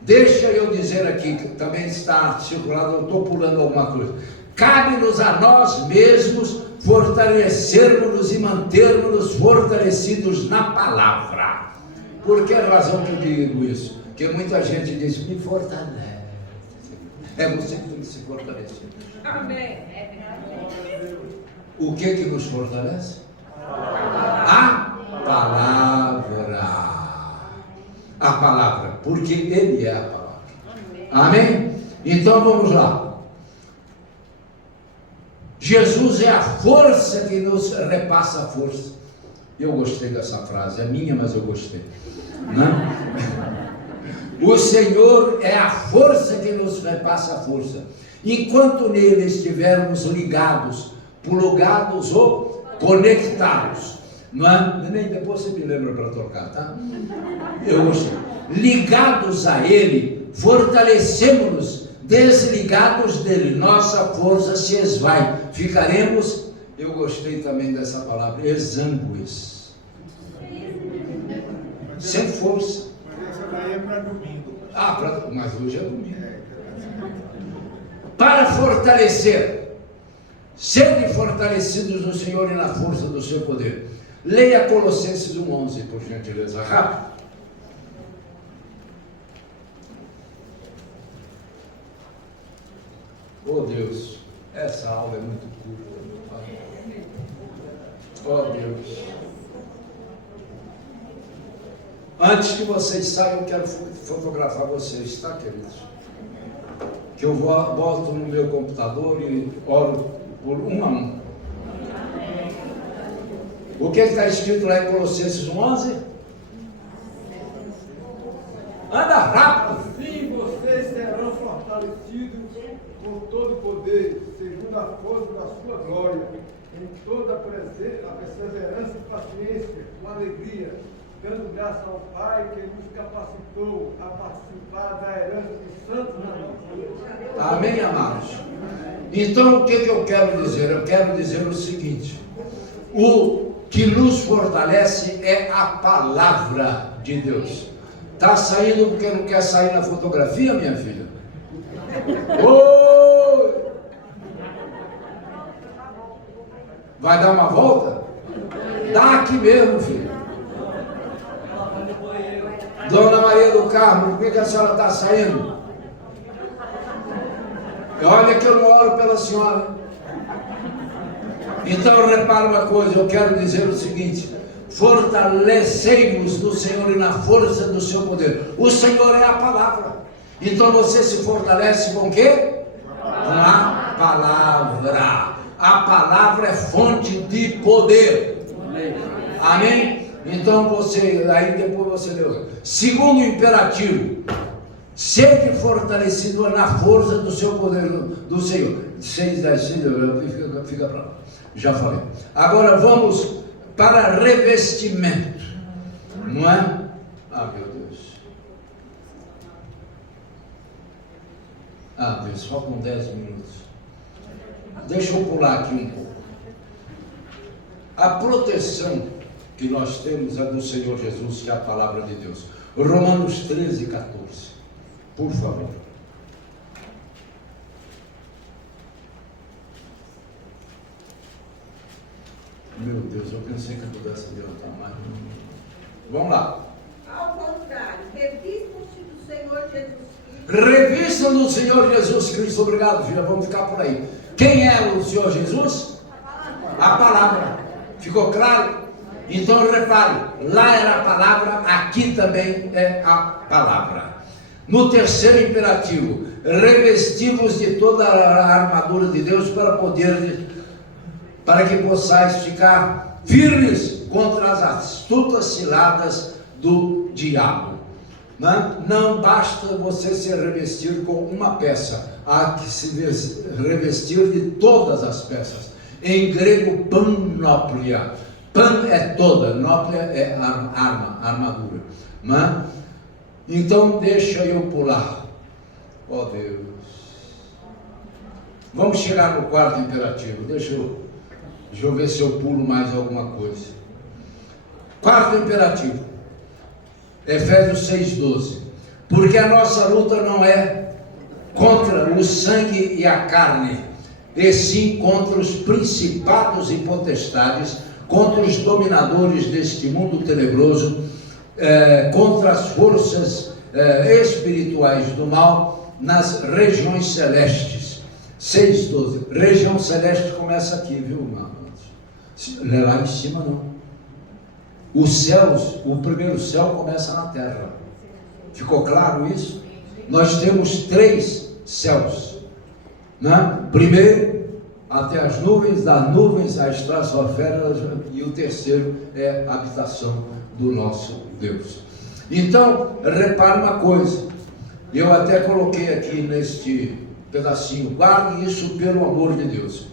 Deixa eu dizer aqui, que também está circulado, eu estou pulando alguma coisa. Cabe-nos a nós mesmos fortalecermos-nos e mantermos-nos fortalecidos na palavra. Por que razão que eu digo isso? Porque muita gente diz, me fortalece. É você que tem que se fortalecer. Amém. O que nos fortalece? A palavra. A palavra, porque Ele é a palavra. Amém? Então vamos lá. Jesus é a força que nos repassa a força. Eu gostei dessa frase, é minha, mas eu gostei. Não? O Senhor é a força que nos repassa a força. Enquanto nele estivermos ligados, plugados ou conectados, não é? Nem depois você me lembra para tocar, tá? Eu gostei. Ligados a ele, fortalecemos-nos. Desligados dele, nossa força se esvai. Ficaremos, eu gostei também dessa palavra, exângues. Sem força. Mas essa daí é para domingo. Mas hoje é domingo. Para fortalecer, sede fortalecidos no Senhor e na força do seu poder. Leia Colossenses 1:11, por gentileza, rápido. Oh Deus, essa aula é muito curta, meu Pai. Oh Deus. Antes que vocês saiam, eu quero fotografar vocês, tá, queridos? Que eu volto no meu computador e oro por um a um. O que está escrito lá em Colossenses 1:11? Anda rápido. Assim vocês serão fortalecidos com todo o poder, segundo a força da sua glória, em toda a perseverança e paciência, com alegria, dando graça ao Pai que nos capacitou a participar da herança dos santos na nossa. Amém, amados? Então, o que eu quero dizer? Eu quero dizer o seguinte: o que nos fortalece é a palavra de Deus. Está saindo porque não quer sair na fotografia, minha filha? Oi! Vai dar uma volta? Dá aqui mesmo, filho. Dona Maria do Carmo, por que a senhora está saindo? Olha que eu não oro pela senhora. Então repara uma coisa, eu quero dizer o seguinte: fortalecei-vos no Senhor e na força do seu poder. O Senhor é a palavra. Então você se fortalece com o quê? Com a palavra. A palavra é fonte de poder. Amém? Então você, aí depois você leu. Segundo imperativo: sede fortalecido na força do seu poder, do Senhor. 6:10, fica para lá. Já falei. Agora vamos para revestimento. Não é? Ah, meu Deus. Ah, Deus, faltam 10 minutos. Deixa eu pular aqui um pouco. A proteção que nós temos é do Senhor Jesus, que é a palavra de Deus. Romanos 13, 14. Por favor. Meu Deus, eu pensei que eu pudesse adiantar mais. Vamos lá. Ao contrário, revistam-se do Senhor Jesus Cristo. Revista do Senhor Jesus Cristo. Obrigado, filha. Vamos ficar por aí. Quem é o Senhor Jesus? A palavra. Ficou claro? Então repare, lá era a palavra, aqui também é a palavra. No terceiro imperativo, revesti-vos de toda a armadura de Deus para que possais ficar firmes contra as astutas ciladas do diabo. Não basta você se revestir com uma peça, há que se revestir de todas as peças. Em grego, panóplia. Pan é toda, nóplia é armadura. Então deixa eu pular. Oh Deus. Vamos chegar no quarto imperativo. Deixa eu ver se eu pulo mais alguma coisa. Quarto imperativo. Efésios 6,12. Porque a nossa luta não é contra o sangue e a carne, e sim contra os principados e potestades, contra os dominadores deste mundo tenebroso, contra as forças espirituais do mal nas regiões celestes. 6,12. Região celeste começa aqui, viu, irmãos? Não é lá em cima, não. Os céus, o primeiro céu começa na terra. Ficou claro isso? Nós temos 3 céus, né? Primeiro, até as nuvens, das nuvens à estratosfera, e o terceiro é a habitação do nosso Deus. Então, repare uma coisa, eu até coloquei aqui neste pedacinho, guarde isso pelo amor de Deus.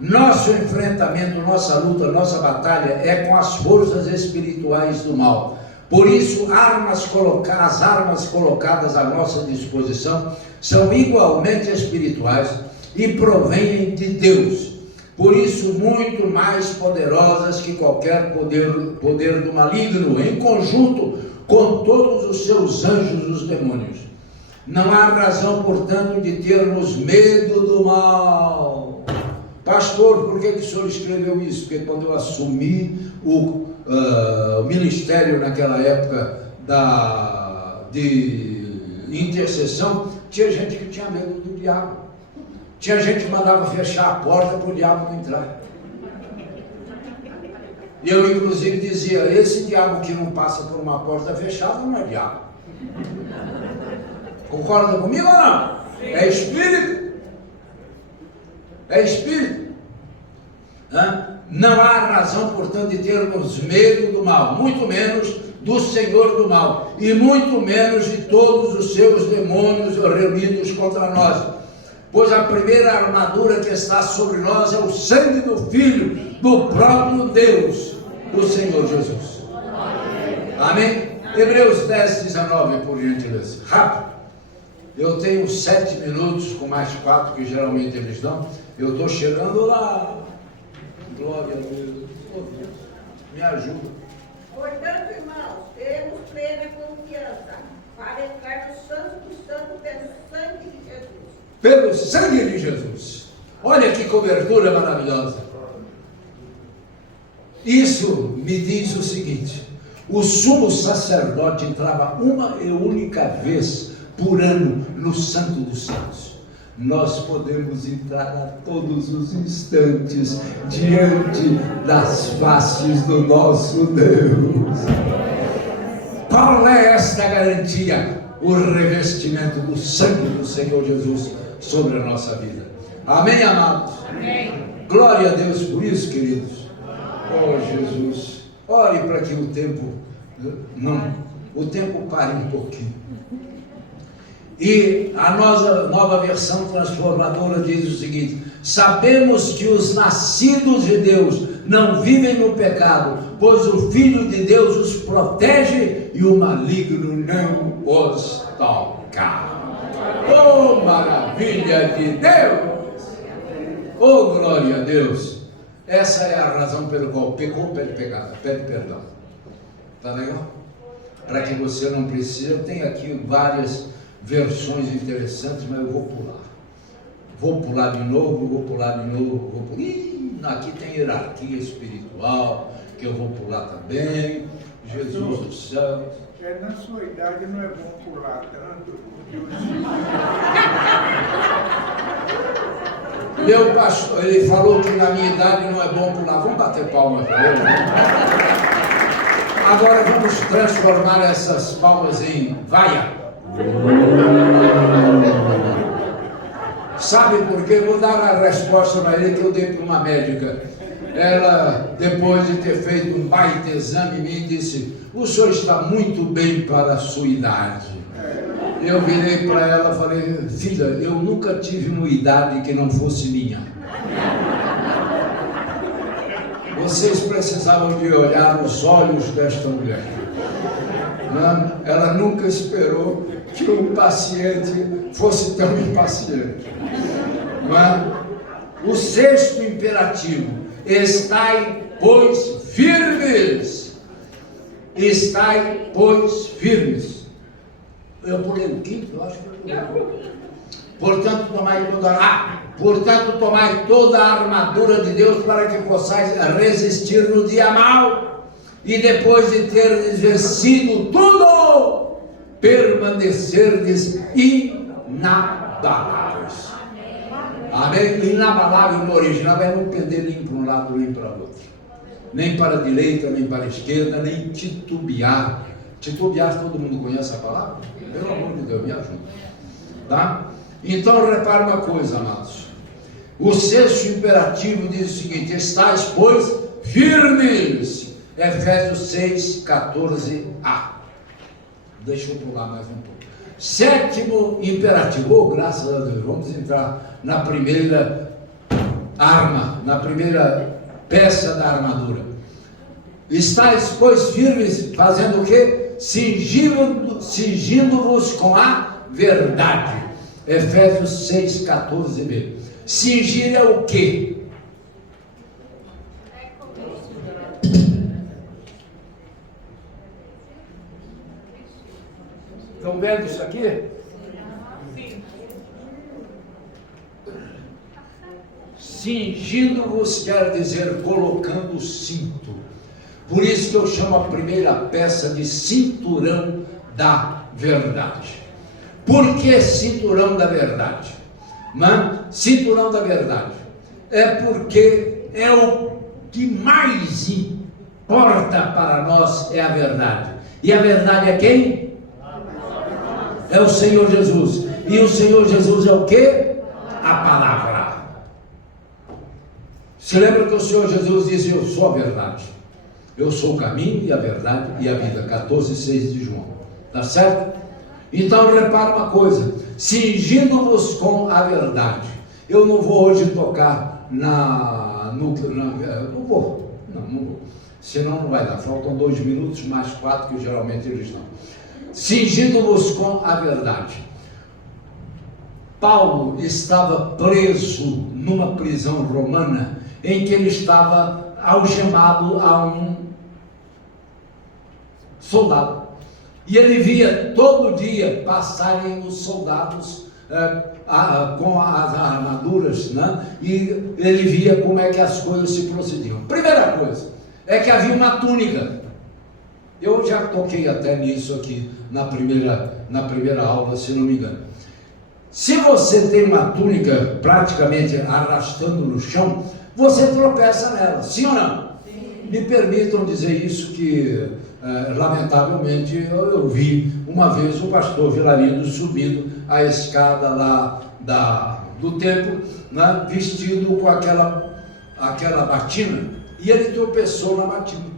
Nosso enfrentamento, nossa luta, nossa batalha é com as forças espirituais do mal. Por isso, as armas colocadas à nossa disposição são igualmente espirituais e provêm de Deus. Por isso, muito mais poderosas que qualquer poder do maligno, em conjunto com todos os seus anjos, os demônios. Não há razão, portanto, de termos medo do mal. Pastor, por que o senhor escreveu isso? Porque quando eu assumi o ministério naquela época de intercessão, tinha gente que tinha medo do diabo. Tinha gente que mandava fechar a porta para o diabo não entrar. E eu inclusive dizia, esse diabo que não passa por uma porta fechada não é diabo. Concorda comigo ou não? Sim. É espírito. É espírito. Não há razão, portanto, de termos medo do mal, muito menos do Senhor do mal, e muito menos de todos os seus demônios reunidos contra nós. Pois a primeira armadura que está sobre nós é o sangue do Filho, do próprio Deus, do Senhor Jesus. Amém? Hebreus 10, 19, por gentileza. Rápido. Eu tenho 7 minutos, com mais 4 que geralmente eles dão. Eu estou chegando lá. Glória a Deus. Oh, Deus. Me ajuda. Portanto, irmãos, temos plena confiança para entrar no Santo dos Santos pelo sangue de Jesus. Pelo sangue de Jesus. Olha que cobertura maravilhosa. Isso me diz o seguinte: o sumo sacerdote entrava uma e única vez por ano no Santo dos Santos. Nós podemos entrar a todos os instantes diante das faces do nosso Deus. Qual é esta garantia? O revestimento do sangue do Senhor Jesus sobre a nossa vida. Amém, amados? Amém. Glória a Deus por isso, queridos. Oh, Jesus, ore para que o tempo pare um pouquinho. E a nossa nova versão transformadora diz o seguinte: sabemos que os nascidos de Deus não vivem no pecado, pois o Filho de Deus os protege e o maligno não os toca. Oh, maravilha de Deus! Oh, glória a Deus! Essa é a razão pela qual pecou, pede perdão. Tá legal? Para que você não precise, eu tenho aqui várias versões interessantes, mas eu vou pular. Vou pular de novo, vou pular de novo, vou pular. Ih, aqui tem hierarquia espiritual, que eu vou pular também. Jesus do céu. Na sua idade não é bom pular tanto. Meu pastor, ele falou que na minha idade não é bom pular. Vamos bater palmas para ele, né? Agora vamos transformar essas palmas em vaia. Sabe por quê? Vou dar a resposta para ele que eu dei para uma médica. Ela, depois de ter feito um baita exame, me disse: o senhor está muito bem para a sua idade. Eu virei para ela e falei: filha, eu nunca tive uma idade que não fosse minha. Vocês precisavam de olhar nos olhos desta mulher. Não, ela nunca esperou que um paciente fosse tão impaciente. Não, o sexto imperativo: estai, pois, firmes. Estai, pois, firmes. Eu pulei o quinto, eu acho que eu pulei. Portanto, tomai toda a armadura de Deus para que possais resistir no dia mau, e depois de teres vencido tudo, permanecerdes inabaláveis. Amém? Inabalável no original é não pender nem para um lado nem para o outro, nem para a direita, nem para a esquerda, nem titubear. Titubear, todo mundo conhece a palavra? Pelo amor de Deus, me ajuda. Tá? Então, repare uma coisa, amados. O sexto imperativo diz o seguinte: estais, pois, firmes. Efésios 6, 14a. Deixa eu pular mais um pouco. Sétimo imperativo. Oh, graças a Deus. Vamos entrar na primeira arma, na primeira peça da armadura. Estais, pois, firmes, fazendo o quê? Cingindo-vos com a verdade. Efésios 6, 14b. Cingir é o quê? Estão vendo isso aqui? Cingindo-vos quer dizer colocando o cinto. Por isso que eu chamo a primeira peça de cinturão da verdade. Por que cinturão da verdade? Cinturão da verdade é porque é o que mais importa para nós, é a verdade. E a verdade é quem? É o Senhor Jesus. E o Senhor Jesus é o que? A palavra. Se lembra que o Senhor Jesus disse: eu sou a verdade, eu sou o caminho e a verdade e a vida. 14,6 de João. Tá certo? Então repara uma coisa: cingindo-vos com a verdade. Eu não vou hoje tocar não vou. Senão não vai dar. Faltam 2 minutos mais 4 que geralmente eles dão. Cingindo-vos com a verdade. Paulo estava preso numa prisão romana, em que ele estava algemado a um soldado. E ele via todo dia passarem os soldados com as armaduras, né? E ele via como é que as coisas se procediam. Primeira coisa é que havia uma túnica. Eu já toquei até nisso aqui na primeira aula, se não me engano. Se você tem uma túnica praticamente arrastando no chão, você tropeça nela, sim ou não? Sim. Me permitam dizer isso, que lamentavelmente eu vi uma vez o pastor Vilarindo subindo a escada lá do templo, né, vestido com aquela batina, e ele tropeçou na batina.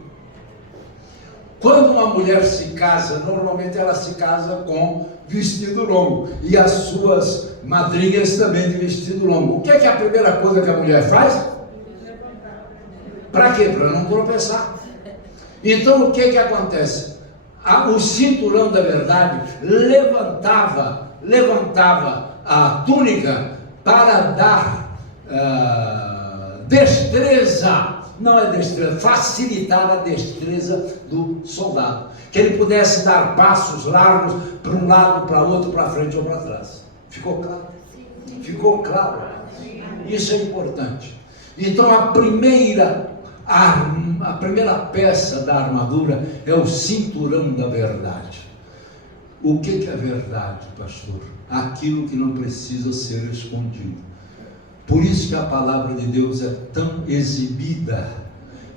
Quando uma mulher se casa, normalmente ela se casa com vestido longo, e as suas madrinhas também de vestido longo. O que é a primeira coisa que a mulher faz? Para quê? Para não tropeçar. Então o que acontece? O cinturão da verdade levantava a túnica para dar destreza, não é destreza, facilitar a destreza do soldado, que ele pudesse dar passos largos para um lado, para outro, para frente ou para trás. Ficou claro? Ficou claro? Isso é importante. Então a primeira peça da armadura é o cinturão da verdade. O que é verdade, pastor? Aquilo que não precisa ser escondido. Por isso que a palavra de Deus é tão exibida,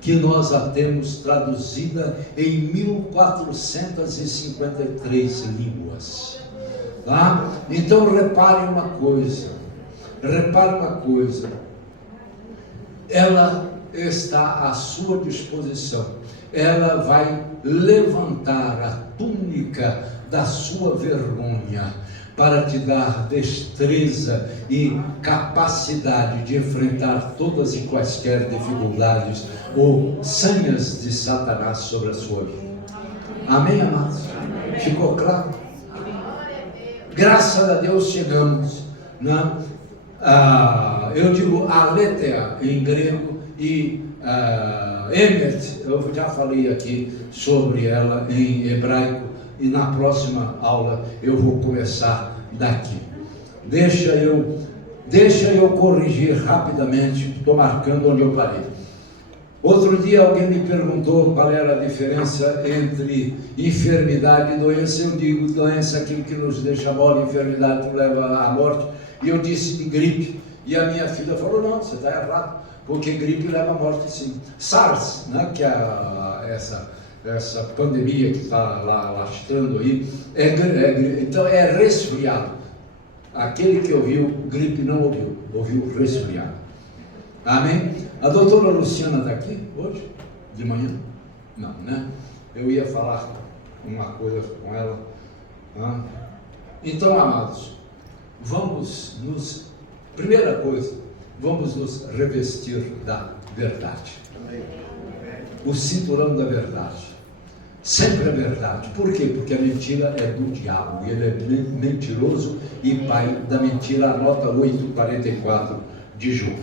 que nós a temos traduzida em 1453 línguas. Tá? Então repare uma coisa, ela está à sua disposição, ela vai levantar a túnica da sua vergonha, para te dar destreza e capacidade de enfrentar todas e quaisquer dificuldades ou sanhas de Satanás sobre a sua vida. Amém, amados? Ficou claro? Graças a Deus chegamos, né? Eu digo aletheia em grego e emet, eu já falei aqui sobre ela em hebraico, e na próxima aula eu vou começar daqui. Deixa eu corrigir rapidamente, estou marcando onde eu parei. Outro dia alguém me perguntou qual era a diferença entre enfermidade e doença. Eu digo, doença é aquilo que nos deixa mal, enfermidade que leva à morte. E eu disse de gripe, e a minha filha falou, não, você está errado, porque gripe leva à morte sim. SARS, né, que é essa pandemia que está lá lastrando aí, então é resfriado. Aquele que ouviu gripe não ouviu resfriado. Amém? A doutora Luciana está aqui hoje? De manhã? Não, né? Eu ia falar uma coisa com ela. Então, amados, primeira coisa, vamos nos revestir da verdade. O cinturão da verdade. Sempre a verdade. Por quê? Porque a mentira é do diabo. E ele é mentiroso e pai da mentira. Anota 8:44 de João.